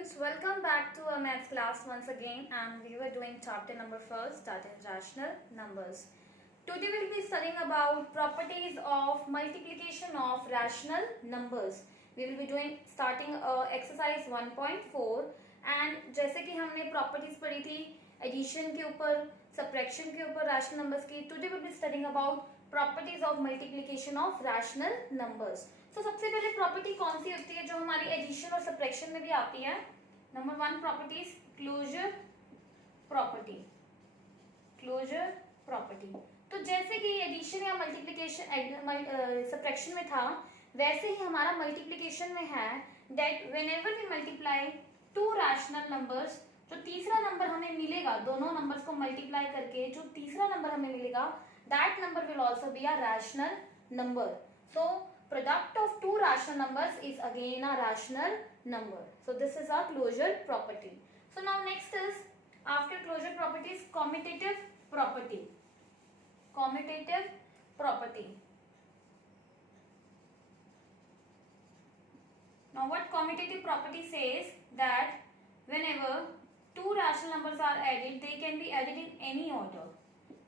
students, welcome back to our maths class once again, and we were doing chapter number first, that is rational numbers. Today we will be studying about properties of multiplication of rational numbers. We will be doing starting exercise 1.4 and जैसे कि हमने properties पढ़ी थी addition के ऊपर, subtraction के ऊपर rational numbers की, today we will be studying about properties of multiplication of rational numbers. तो सबसे पहले प्रॉपर्टी कौन सी होती है जो हमारी एडिशन और सब्ट्रैक्शन में भी आती है? Number one properties closure property, closure property. तो जैसे कि एडिशन या मल्टीप्लिकेशन सब्ट्रैक्शन में था, वैसे ही हमारा मल्टीप्लिकेशन में है that whenever we multiply two rational numbers, जो तीसरा नंबर हमें मिलेगा दोनों नंबर्स को मल्टीप्लाई करके जो तीसरा नंबर हमें मिलेगा, that number will also be a rational number. So product of two rational numbers is again a rational number. So this is our closure property. So now next is, after closure property is commutative property. Commutative property. Now what commutative property says that whenever two rational numbers are added, they can be added in any order.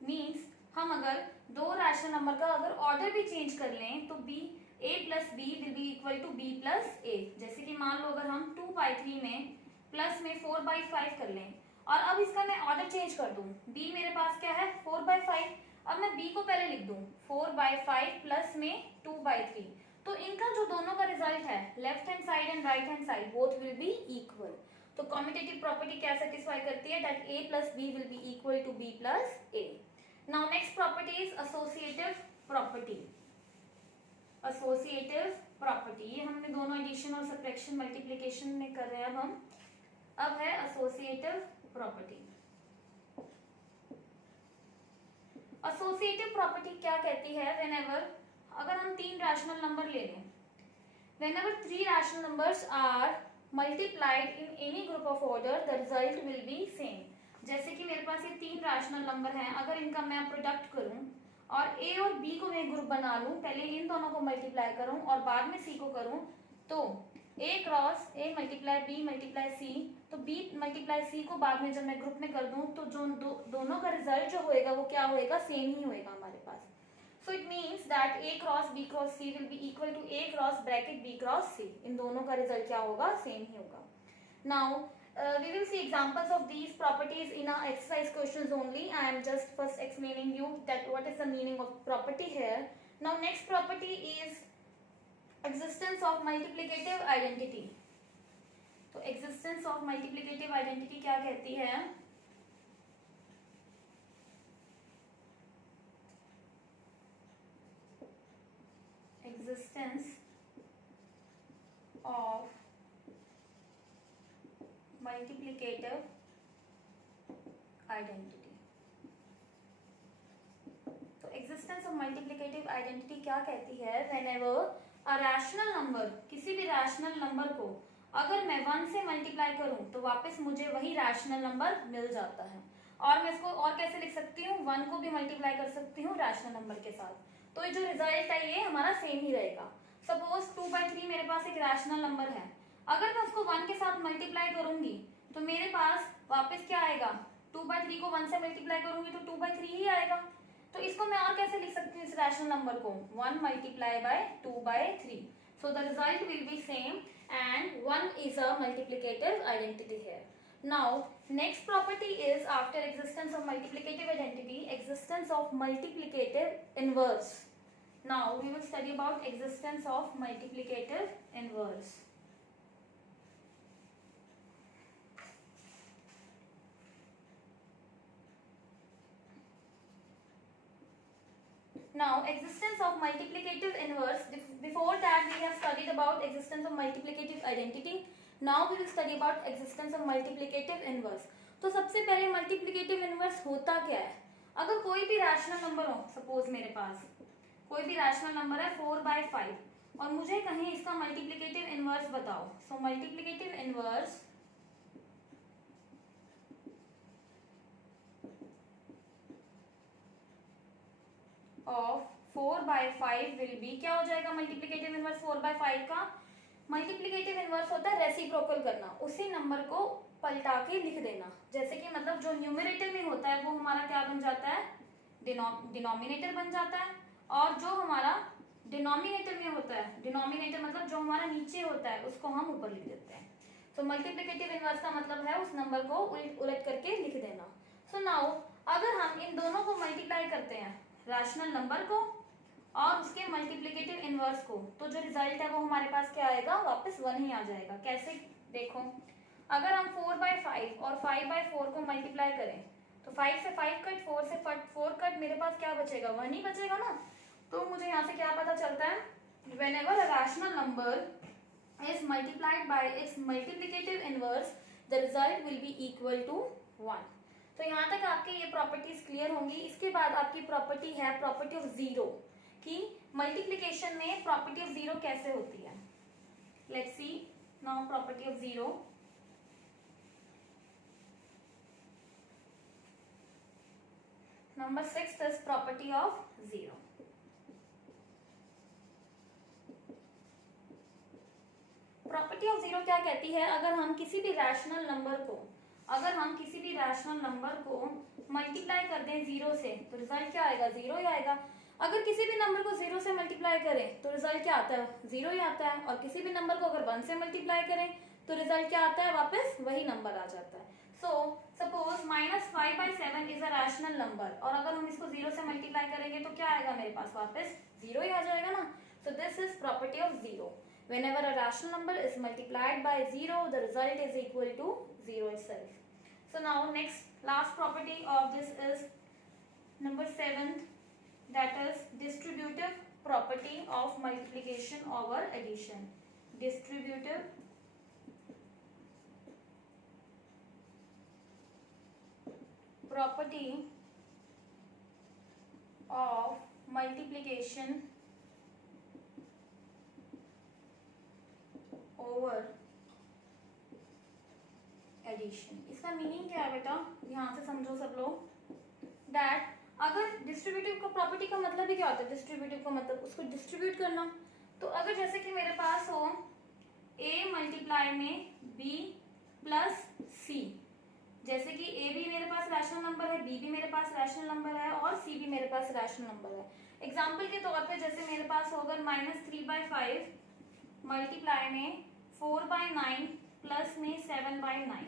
Means हम अगर दो rational number का अगर order भी change कर लें तो b a plus B will be equal to b plus A. जैसे कि मान लो अगर हम 2/3 में प्लस में 4/5 कर लें और अब इसका मैं ऑर्डर चेंज कर दूं, b मेरे पास क्या है 4/5, अब मैं b को पहले लिख दूं 4/5 प्लस में 2/3, तो इनका जो दोनों का रिजल्ट है left hand side and right hand side both will be equal. तो कम्यूटेटिव प्रॉपर्टी क्या सेटिस्फाई करती है that a plus b will be equal to b plus a. Now next property is associative property. Associative property, ये हमने दोनों addition और subtraction multiplication में कर रहे हैं अब है associative property. Associative property क्या कहती है? Whenever अगर हम तीन रैशनल नंबर ले लें, whenever three rational numbers are multiplied in any group of order, the result will be same. जैसे कि मेरे पास ये तीन रैशनल नंबर हैं, अगर इनका मैं प्रोडक्ट करूं और a और b को मैं ग्रुप बना लूं, पहले इन दोनों को मल्टीप्लाई करूं और बाद में c को करूं, तो a cross a multiply b multiply c, तो b मल्टीप्लाई c को बाद में जब मैं ग्रुप में कर दूं तो जो दोनों का रिजल्ट जो होएगा वो क्या होएगा, सेम ही होएगा हमारे पास. So it means that a cross b cross c will be equal to a cross bracket b cross c. इन दोनों का रिजल्ट क्या होगा, सेम ही होगा. Now we will see examples of these properties in our exercise questions only. I am just first explaining you that what is the meaning of property here. Now next property is existence of multiplicative identity. तो existence of multiplicative identity क्या कहती है? Existence of multiplicative identity. तो existence of multiplicative identity क्या कहती है? Whenever a rational number, किसी भी rational number को अगर मैं 1 से मल्टीप्लाई करूं तो वापस मुझे वही रैशनल नंबर मिल जाता है. और मैं इसको और कैसे लिख सकती हूँ, 1 को भी मल्टीप्लाई कर सकती हूँ रैशनल नंबर के साथ, तो ये जो रिजल्ट है ये हमारा सेम ही रहेगा. सपोज 2/3 मेरे पास एक रैशनल नंबर है, अगर मैं उसको 1 के साथ मल्टीप्लाई करूंगी तो मेरे पास वापस क्या आएगा, 2/3 को 1 से मल्टीप्लाई करूंगी तो 2/3 ही आएगा. तो इसको मैं और कैसे लिख सकती हूँ इस रैशनल नंबर को, 1 multiply by 2/3. So the result will be same and 1 is a multiplicative identity here. Now next property is after existence of multiplicative identity, existence of multiplicative inverse. Now we will study about existence of multiplicative inverse. Now existence of multiplicative inverse. Before that we have studied about existence of multiplicative identity. Now we will study about existence of multiplicative inverse. तो सबसे पहले multiplicative inverse होता क्या है? अगर कोई भी rational number हो, सपोज मेरे पास कोई भी रैशनल नंबर है 4/5 और मुझे कहीं इसका मल्टीप्लिकेटिव इनवर्स बताओ. So multiplicative inverse of 4/5 will be, क्या हो जाएगा मल्टीप्लिकेटिव इनवर्स 4/5 का, मल्टीप्लिकेटिव इनवर्स होता है रेसिप्रोकल करना, उसी नंबर को पलटा के लिख देना। जैसे कि मतलब जो न्यूमरेटर में होता है वो हमारा क्या बन जाता है, डिनोमिनेटर बन जाता है, और जो हमारा डिनोमिनेटर में होता है, डिनोमिनेटर मतलब जो हमारा नीचे होता है उसको हम ऊपर लिख देते हैं। तो मल्टीप्लिकेटिव इनवर्स का मतलब है उस नंबर को उलट करके लिख देना। सो नाउ अगर हम इन दोनों को मल्टीप्लाई करते हैं, रैशनल नंबर को और उसके मल्टीप्लिकेटिव इनवर्स को, तो जो रिजल्ट है वो हमारे पास क्या आएगा, वापस 1 ही आ जाएगा। कैसे, देखो अगर हम 4/5 और 5/4 को मल्टीप्लाई करें तो 5 से 5 कट, 4 से 4 कट, मेरे पास क्या बचेगा, 1 ही बचेगा ना। तो मुझे यहाँ से क्या पता चलता है, whenever a rational number is multiplied by its multiplicative inverse the result will be equal to 1। तो यहाँ तक आपके ये प्रॉपर्टीज क्लियर होंगी। इसके बाद आपकी प्रॉपर्टी है प्रॉपर्टी ऑफ जीरो, कि मल्टीप्लिकेशन में प्रॉपर्टी ऑफ जीरो कैसे होती है। Let's see now property of zero. Number 6 is property of zero। Property of zero क्या कहती है, अगर हम किसी भी रैशनल नंबर को मल्टीप्लाई कर दें जीरो से तो रिजल्ट क्या आएगा, जीरो ही आएगा। अगर किसी भी नंबर को जीरो से मल्टीप्लाई करें तो रिजल्ट क्या आता है, जीरो ही आता है। और किसी भी नंबर को अगर 1 से मल्टीप्लाई करें तो रिजल्ट क्या आता है, वापस वही नंबर आ जाता है। So suppose -5/7 is a rational number, और अगर हम इसको जीरो से मल्टीप्लाई करेंगे तो क्या आएगा, मेरे पास वापस जीरो ही आ जाएगा ना। So this is property of zero. Whenever a rational number is multiplied by 0, the result is equal to 0 itself. So now last property of this is number 7, that is distributive property of multiplication over addition. Distributive property of multiplication over addition. इसका meaning क्या है बेटा, ध्यान से समझो सब लोग। That अगर डिस्ट्रीब्यूटिव का प्रॉपर्टी का मतलब ही क्या होता है, डिस्ट्रीब्यूटिव का मतलब उसको डिस्ट्रीब्यूट करना। तो अगर जैसे कि मेरे पास हो a मल्टीप्लाई में b प्लस c, जैसे कि a भी मेरे पास रैशनल नंबर है, b भी मेरे पास रैशनल नंबर है और c भी मेरे पास रैशनल नंबर है। एग्जाम्पल के तौर पे जैसे मेरे पास हो अगर -3/5 मल्टीप्लाई में 4/9 प्लस में 7/9,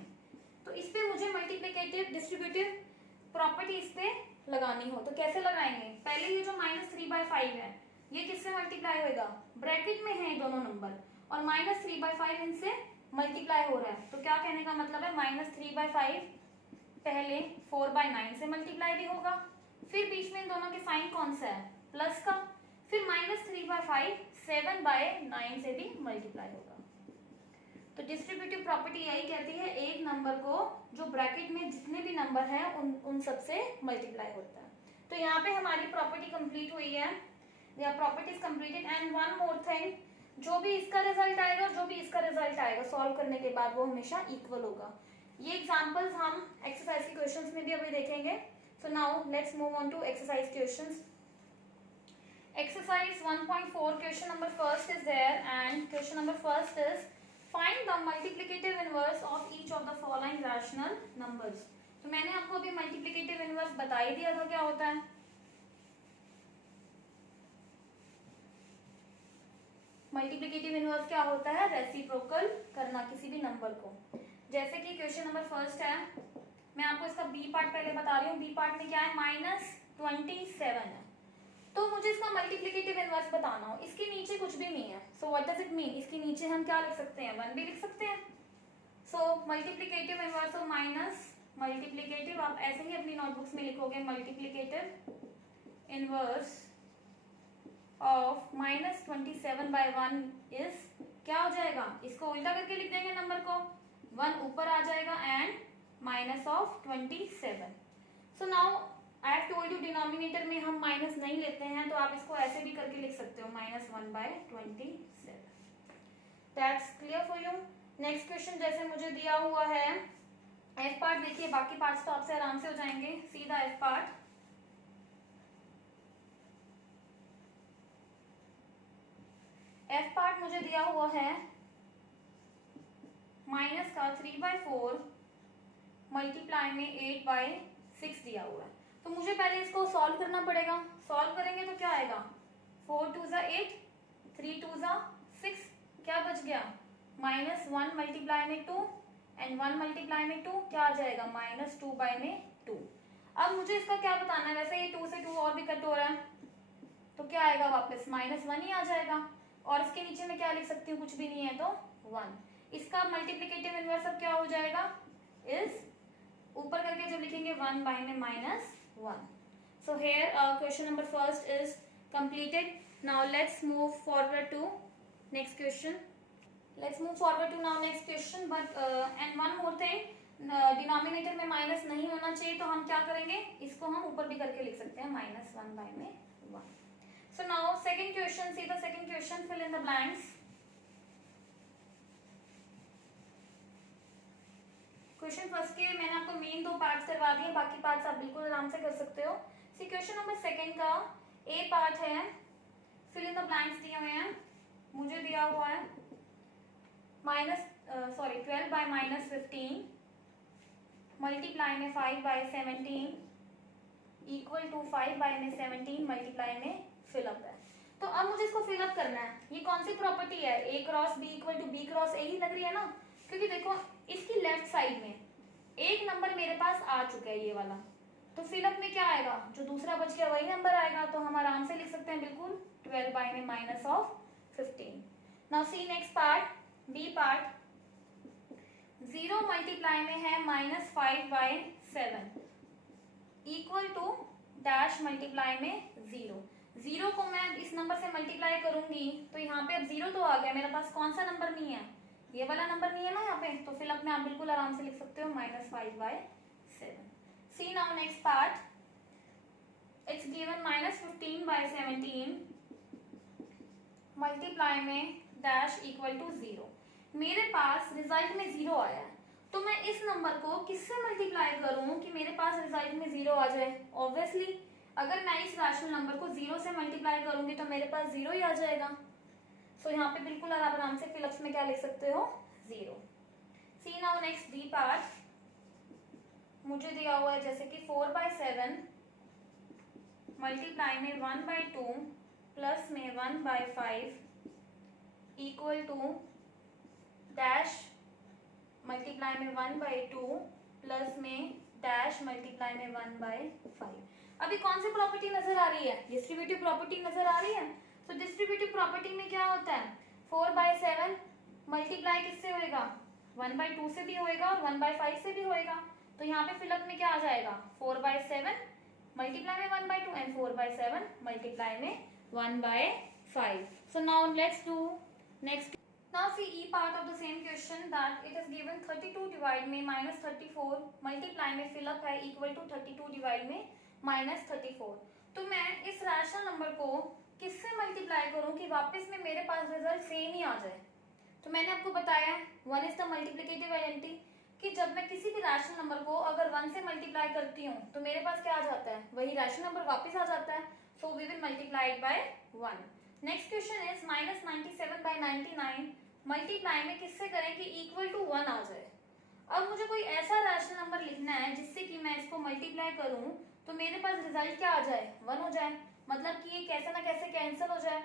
तो इस पे मुझे मल्टीप्लिकेटिव डिस्ट्रीब्यूटिव प्रॉपर्टी इस पे लगानी हो तो कैसे लगाएंगे। पहले ये जो -3/5 है ये किससे मल्टीप्लाई होएगा, ब्रैकेट में है दोनों नंबर और -3/5 इनसे मल्टीप्लाई हो रहा है, तो क्या कहने का मतलब है, -3/5 पहले 4/9 से मल्टीप्लाई भी होगा, फिर बीच में इन दोनों के साइन कौन सा है, प्लस का, फिर -3/5 7/9 से भी मल्टीप्लाई होगा। तो डिस्ट्रीब्यूटिव प्रॉपर्टी यही कहती है, एक नंबर को जो ब्रैकेट में जितने भी नंबर हैं उन सब से मल्टीप्लाई होता है। तो यहाँ पे हमारी प्रॉपर्टी कंप्लीट हुई है, property is completed. And one more thing, जो भी इसका रिजल्ट आएगा जो भी इसका रिजल्ट आएगा सॉल्व करने के बाद वो हमेशा इक्वल होगा। ये एग्जांपल्स हम एक्सरसाइज के क्वेश्चंस में भी अभी देखेंगे। So now let's move on to exercise questions. Exercise 1.4 question number first is there, and question number first is find the multiplicative inverse of each of the following rational numbers। तो मैंने आपको अभी multiplicative inverse बता ही दिया था क्या होता है। multiplicative inverse क्या होता है, रेसिप्रोकल करना किसी भी नंबर को। जैसे कि क्वेश्चन नंबर फर्स्ट है, मैं आपको इसका बी पार्ट पहले बता रही हूँ। बी पार्ट में क्या है, -27 है, तो मुझे इसका मल्टीप्लिकेटिव इनवर्स बताना हो। इसके नीचे कुछ भी नहीं है, so what does it mean, इसके नीचे हम क्या लिख सकते हैं, 1 भी लिख सकते हैं। So multiplicative inverse of minus multiplicative, आप ऐसे ही अपनी नोटबुक्स में लिखोगे, मल्टीप्लिकेटिव इनवर्स ऑफ -27/1 इज क्या हो जाएगा, इसको उल्टा करके लिख देंगे नंबर को, 1 ऊपर आ जाएगा and -27। So now I have told you denominator में हम माइनस नहीं लेते हैं, तो आप इसको ऐसे भी करके लिख सकते हो, -1/27। That's clear for you. Next question जैसे मुझे दिया हुआ है, एफ पार्ट देखिए, बाकी पार्ट्स तो आपसे आराम से हो जाएंगे। सीधा एफ पार्ट, एफ पार्ट मुझे दिया हुआ है इसका 3/4 मल्टीप्लाई में 8/6 दिया हुआ है। तो मुझे पहले इसको सॉल्व करना पड़ेगा। सॉल्व करेंगे तो क्या आएगा, 4 2 ज़ा 8, 3 2 ज़ा 6, क्या बच गया -1 मल्टीप्लाई में 2 एंड 1 मल्टीप्लाई में 2 क्या आ जाएगा -2/2। अब मुझे इसका क्या बताना है, वैसे ये 2 से 2 और भी कट हो रहा है तो क्या आएगा वापस -1 ही आ जाएगा। और इसके नीचे में क्या लिख सकती हूँ, कुछ भी नहीं है तो 1। इसका मल्टीप्लिकेटिव इनवर्स अब क्या हो जाएगा, इज ऊपर करके जब लिखेंगे 1/में -1। So here question number first is completed. Now let's move forward to next question. Let's move forward to now next question. But and one more thing, denominator में माइनस नहीं होना चाहिए, तो हम क्या करेंगे, इसको हम ऊपर भी करके लिख सकते हैं -1/1। So now second question, see the second question, fill in the blanks. Question first के मैंने आपको मेन 2 पार्ट्स करवा दिए, बाकी पार्ट्स आप बिल्कुल आराम से कर सकते हो। सी क्वेश्चन नंबर सेकंड का ए पार्ट है, फिल इन द ब्लैंक्स दिए हुए हैं। मुझे दिया हुआ है 12/-15 मल्टीप्लाई में 5/17 इक्वल टू 5/17 मल्टीप्लाई में फिलअप है। तो अब मुझे इसको फिलअप करना है। ये कौन सी प्रॉपर्टी है, A cross B equal to B cross A ही लग रही है ना, क्योंकि देखो इसकी लेफ्ट साइड में एक नंबर मेरे पास आ चुका है ये वाला, तो फिलअप में क्या आएगा, जो दूसरा बच गया वही नंबर आएगा। तो हम आराम से लिख सकते हैं बिल्कुल 12 में -15। Now see next part, B part. 0 multiply में है -5/7 इक्वल टू डैश मल्टीप्लाई में 0 को मैं इस नंबर से मल्टीप्लाई करूंगी तो यहाँ पे अब 0 तो आ गया, मेरे पास कौन सा नंबर नहीं है, ये वाला नंबर नहीं है ना यहाँ पे, तो फिलअप में आप बिल्कुल आराम से लिख सकते हो -5/7। See now next part. It's given -15/17 multiply में डैश इक्वल टू 0। मेरे पास रिजल्ट में 0 आया है, तो मैं इस नंबर को किससे मल्टीप्लाई करूं कि मेरे पास रिजल्ट में 0 आ जाए। ऑब्वियसली अगर मैं इस रैशनल नंबर को 0 से मल्टीप्लाई करूंगी तो मेरे पास 0 ही आ जाएगा। सो यहाँ पे बिल्कुल आराम से फिलअप्स में क्या लिख सकते हो, 0। सी नाउ नेक्स्ट डी पार्ट। मुझे दिया हुआ है जैसे कि 4/7 मल्टीप्लाई में 1/2 प्लस में 1/5 इक्वल टू डैश मल्टीप्लाई में 1/2 प्लस में डैश मल्टीप्लाई में 1/5। अभी कौन सी प्रॉपर्टी नजर आ रही है, डिस्ट्रीब्यूटिव प्रॉपर्टी नजर आ रही है। तो डिस्ट्रीब्यूटिव प्रॉपर्टी में क्या होता है, 4/7 मल्टीप्लाई किससे होएगा, 1/2 से भी होएगा और 1/5 से भी होएगा। तो यहाँ पे फिलअप में क्या आ जाएगा, 4/7 मल्टीप्लाई में 1/2 एंड 4/7 मल्टीप्लाई में 1/5। सो now let's do next. Now see E part of the same question that it is given 32 divide में -34 मल्टीप्लाई में फिलअप है इक्वल टू 32 डिवाइड में -34। तो मैं इस रैशनल नंबर को किससे मल्टीप्लाई करूं कि वापस में मेरे पास रिजल्ट सेम ही आ जाए। तो मैंने आपको बताया 1 इज द मल्टीप्लिकेटिव आइडेंटिटी, कि जब मैं किसी भी रैशनल नंबर को अगर 1 से मल्टीप्लाई करती हूँ तो मेरे पास क्या आ जाता है, वही रैशनल नंबर वापस आ जाता है। So we will multiply it by 1। Next question is -97/99 multiply में किससे करें कि इक्वल टू 1 आ जाए। अब मुझे कोई ऐसा रैशनल नंबर लिखना है जिससे कि मैं इसको मल्टीप्लाई करूं तो मेरे पास रिजल्ट क्या आ जाए, 1 हो जाए, मतलब कि ये कैसे ना कैसे कैंसिल हो जाए।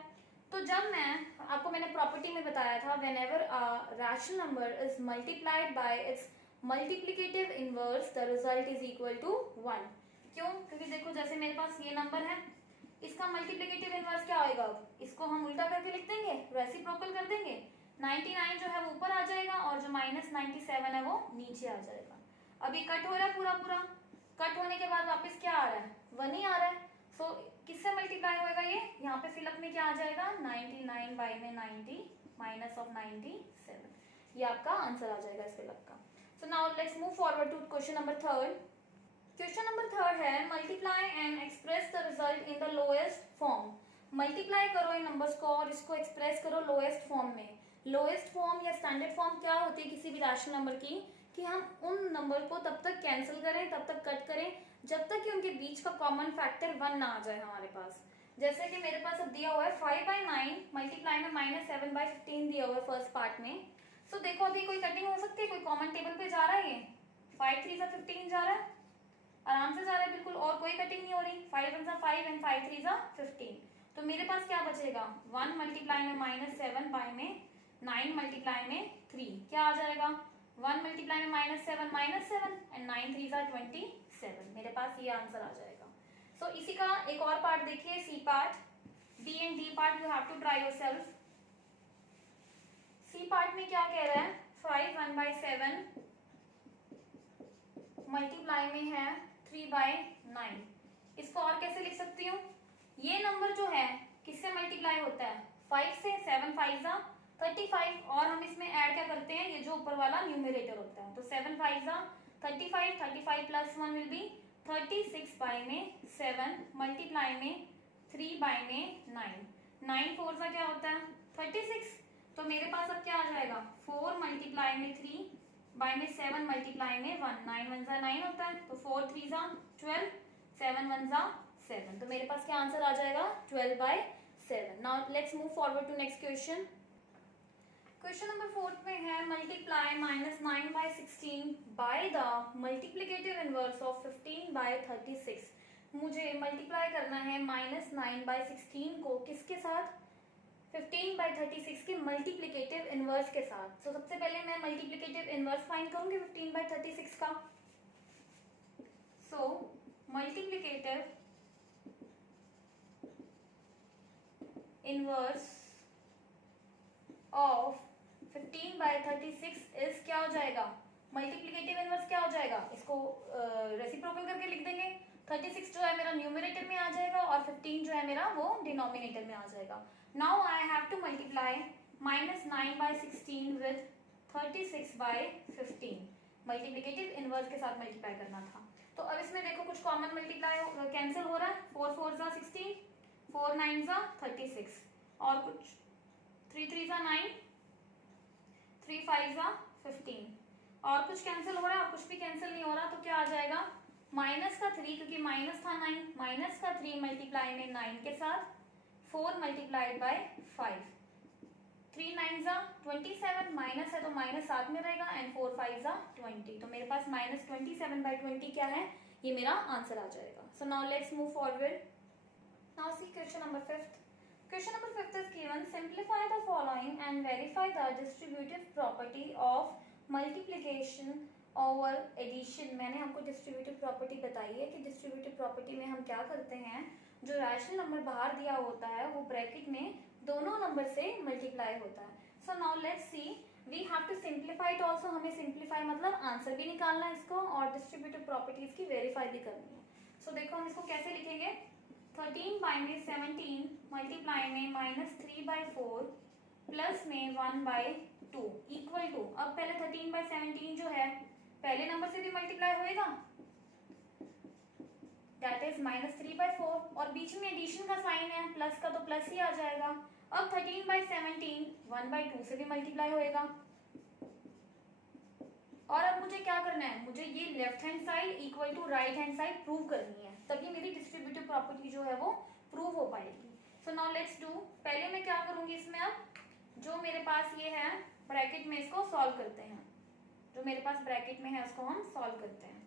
तो जब मैंने प्रॉपर्टी में बताया था whenever a rational number is multiplied by its multiplicative inverse the result is equal to 1। क्यों, क्योंकि देखो जैसे मेरे पास ये नंबर है, इसका मल्टीप्लिकेटिव इनवर्स क्या होएगा, इसको हम उल्टा करके लिख देंगे, रेसिप्रोकल कर देंगे, 99 जो है वो ऊपर आ जाएगा और जो -97 है वो नीचे आ जाएगा। अभी कट हो रहा है पूरा, कट होने के बाद वापस क्या आ रहा है, 1 ही आ रहा है। सो किससे मल्टीप्लाई होएगा ये, यहाँ पे फिलअप में क्या आ जाएगा, 99/90 -97, ये आपका आंसर आ जाएगा इस फिलअप का। So now let's move forward to question number third. Question number third है multiply and express the result in the lowest form. Multiply करो इन नंबर्स को और इसको एक्सप्रेस करो लोएस्ट फॉर्म में। लोएस्ट फॉर्म या स्टैंडर्ड फॉर्म क्या होती है किसी भी रैशनल नंबर की, कि हम उन नंबर को तब तक कैंसिल करें, तब तक कट करें जब तक कि उनके बीच का कॉमन फैक्टर 1 ना आ जाए हमारे पास। जैसे कि मेरे पास अब दिया हुआ है 5/9 मल्टीप्लाई में -7/15 दिया हुआ है फर्स्ट पार्ट में। सो देखो अभी कोई कटिंग हो सकती है, कोई कॉमन टेबल पे जा रहा है, ये 5 3 15 जा रहा है, आराम से जा रहा है बिल्कुल, और कोई कटिंग नहीं हो रही। 5 1 5 एंड 5 3 15। तो मेरे पास क्या बचेगा, 1 मल्टीप्लाई में -7 बाय में 9 मल्टीप्लाई में 3 क्या आ जाएगा, 1 मल्टीप्लाई में -7 एंड 9 3 27। मेरे पास ये आंसर आ जाएगा। सो इसी का एक और पार्ट देखिए, C part, B and D part you have to try yourself. C part में क्या कह रहा है, 5 1/7 मल्टीप्लाई में है 3/9। इसको और कैसे लिख सकती हूँ, ये नंबर जो है किससे मल्टीप्लाई होता है, 5 से, 7 5 35, और हम इसमें ऐड क्या करते हैं, ये जो ऊपर वाला न्यूमरेटर होता है, तो 7 5 35, 35 प्लस 1 विल बी 36 बाय में 7 मल्टीप्लाई में 3 बाय में 9, 9 4 का क्या होता है 36। तो मेरे पास अब क्या आ जाएगा, 4 मल्टीप्लाई में 3 बाय में 7 मल्टीप्लाई में 1, 9 1 9 होता है, तो 4 3 12, 7 1 7। तो मेरे पास क्या आंसर आ जाएगा, 12/7। Now let's move forward to next question. Question number 4 में है, multiply -9/16 by the multiplicative inverse of 15/36। मुझे मल्टीप्लाई करना है -9/16 को किसके साथ, 15/36 के मल्टीप्लिकेटिव इनवर्स के साथ। तो सबसे पहले मैं मल्टीप्लिकेटिव इनवर्स फाइंड करूंगी 15/36 का। सो मल्टीप्लिकेटिव इनवर्स ऑफ 15/36 इज क्या हो जाएगा, मल्टीप्लिकेटिव इनवर्स क्या हो जाएगा, इसको रेसिप्रोकल करके लिख देंगे। 36 जो है मेरा न्यूमरेटर में आ जाएगा और 15 जो है मेरा वो डिनोमिनेटर में आ जाएगा। Now I have to multiply -9/16 with 36/15। Multiplicative inverse के साथ मल्टीप्लाई करना था। तो अब इसमें देखो कुछ कॉमन मल्टीप्लाई कैंसिल हो रहा है, 4 4 16, 4 9 36, और कुछ 3 3 9, 3 5 15, और कुछ कैंसिल हो रहा है और कुछ भी कैंसिल नहीं हो रहा, तो क्या आ जाएगा, -3, क्योंकि माइनस था 9, -3 मल्टीप्लाई में 9 के साथ 4 मल्टीप्लाइड बाय 5, 3 9 27, माइनस है तो माइनस साथ में रहेगा, एंड 4 5 20। तो मेरे पास -27/20 क्या है, ये मेरा आंसर आ जाएगा। सो now let's move forward. Now see question number 5। Question number 5 is given. Simplify the following and verify the distributive property of multiplication over addition. मैंने आपको distributive property बताई है कि distributive property में हम क्या करते हैं, जो rational number बाहर दिया होता है वो bracket में दोनों number से multiply होता है। So now let's see. We have to simplify it also. हमें simplify मतलब आंसर भी निकालना है इसको और distributive properties की verify भी करनी है। So देखो हम इसको कैसे लिखेंगे, 13 बाय में 17 मल्टीप्लाई में -3/4 प्लस में 1/2 इक्वल टू, अब पहले 13/17 जो है पहले नंबर से भी मल्टीप्लाई होएगा, दैट इज -3/4, और बीच में एडिशन का साइन है, प्लस का तो प्लस ही आ जाएगा। अब 13/17 1/2 से भी मल्टीप्लाई होएगा, और अब मुझे क्या करना है, मुझे ये left hand side equal to right hand side prove करनी है, तभी मेरी डिस्ट्रीब्यूटिव प्रॉपर्टी जो है वो प्रूव हो पाएगी। सो नाउ लेट्स डू। पहले मैं क्या करूंगी इसमें, अब जो मेरे पास ये है ब्रैकेट में इसको सॉल्व करते हैं, जो मेरे पास ब्रैकेट में है उसको हम सॉल्व करते हैं।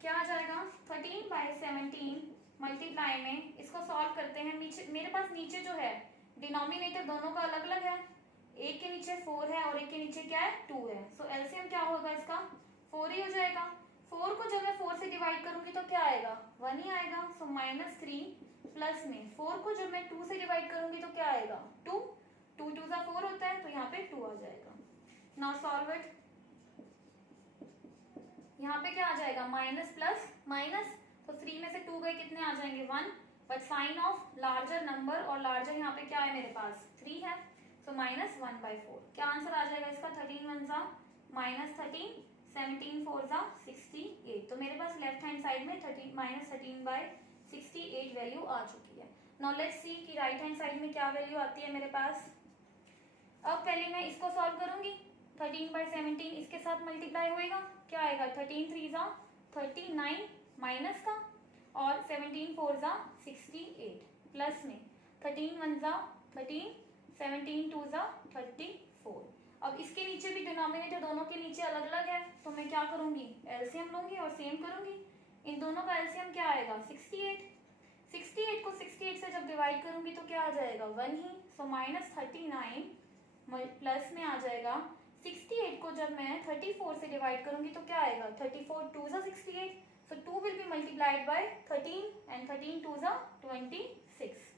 क्या आ जाएगा, 13/17 मल्टीप्लाई में इसको सॉल्व करते हैं, मेरे पास नीचे जो है डिनोमिनेटर दोनों का अलग अलग है, एक के नीचे 4 है और एक के नीचे क्या है 2 है। सो एलसीएम क्या होगा इसका, 4 ही हो जाएगा। 4 को जब मैं 4 से डिवाइड करूंगी तो क्या आएगा, 1 ही आएगा। सो -3 प्लस में 4 को जब मैं 2 से डिवाइड करूंगी तो क्या आएगा, 2, 2 2 4 होता है, तो यहाँ पे 2 आ जाएगा। Now solve it. यहाँ पे क्या आ जाएगा, माइनस प्लस माइनस, तो 3 में से 2 गए कितने आ जाएंगे 1, but sign of larger number, और लार्जर यहाँ पे क्या है मेरे पास 3 है, सो -1/4। क्या आंसर आ जाएगा इसका, 13 1 -13, 17 4 68। तो मेरे पास लेफ्ट हैंड साइड में -13/68 वैल्यू आ चुकी है। नाउ लेट्स सी कि राइट हैंड साइड में क्या वैल्यू आती है मेरे पास। अब पहले मैं इसको सॉल्व करूंगी, 13/17 इसके साथ मल्टीप्लाई होएगा, क्या आएगा 13 3 39 माइनस का, और 17 4 68 प्लस में 13 1 13, 17 2 34। अब इसके नीचे भी डिनोमिनेटर दोनों के नीचे अलग अलग है, तो मैं क्या करूंगी, एलसीएम लूंगी और सेम करूंगी। इन दोनों का एलसीएम क्या आएगा, 68। 68 को 68 से जब डिवाइड करूंगी तो क्या आ जाएगा, 1 ही। सो -39 प्लस में आ जाएगा 68 को जब मैं 34 से डिवाइड करूंगी तो क्या आएगा, 34 2 ज़ा 68। सो 2 will be multiplied by 13 and 13 2 ज़ा 26।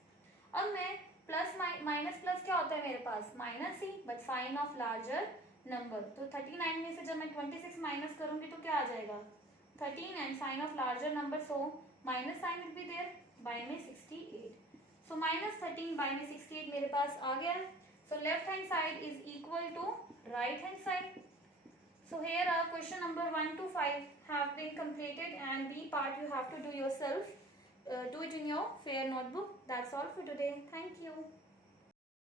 अब मैं प्लस माइनस प्लस क्या होता है मेरे पास, माइनस ही, but sign of larger number. तो 39 में से जब मैं 26 माइनस करूंगी तो क्या आ जाएगा, 13 and sign of larger number, so minus sign will be there, by में 68। सो -13 बाय में 68 मेरे पास आ गया। So left hand side is equal to right hand side. So here our question number 1 to 5 have been completed, and B part you have to do yourself. Do it in your fair notebook. That's all for today. Thank you.